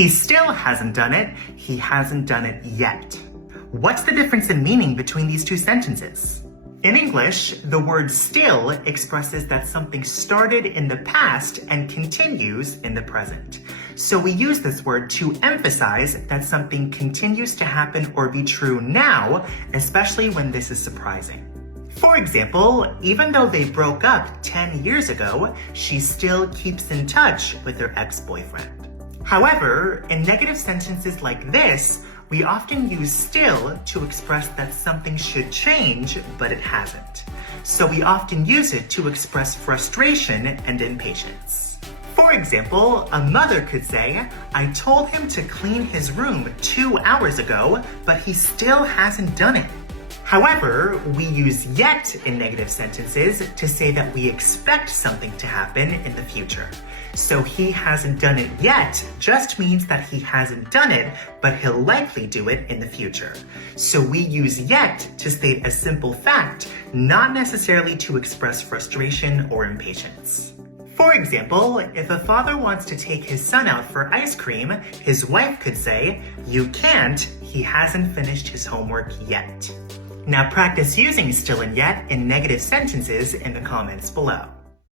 He still hasn't done it. He hasn't done it yet. What's the difference in meaning between these two sentences? In English, the word still expresses that something started in the past and continues in the present. So we use this word to emphasize that something continues to happen or be true now, especially when this is surprising. For example, even though they broke up 10 years ago, she still keeps in touch with her ex-boyfriend. However, in negative sentences like this, we often use still to express that something should change, but it hasn't. So we often use it to express frustration and impatience. For example, a mother could say, I told him to clean his room 2 hours ago, but he still hasn't done it. However, we use yet in negative sentences to say that we expect something to happen in the future. So he hasn't done it yet just means that he hasn't done it, but he'll likely do it in the future. So we use yet to state a simple fact, not necessarily to express frustration or impatience. For example, if a father wants to take his son out for ice cream, his wife could say, you can't, he hasn't finished his homework yet. Now practice using still and yet in negative sentences in the comments below.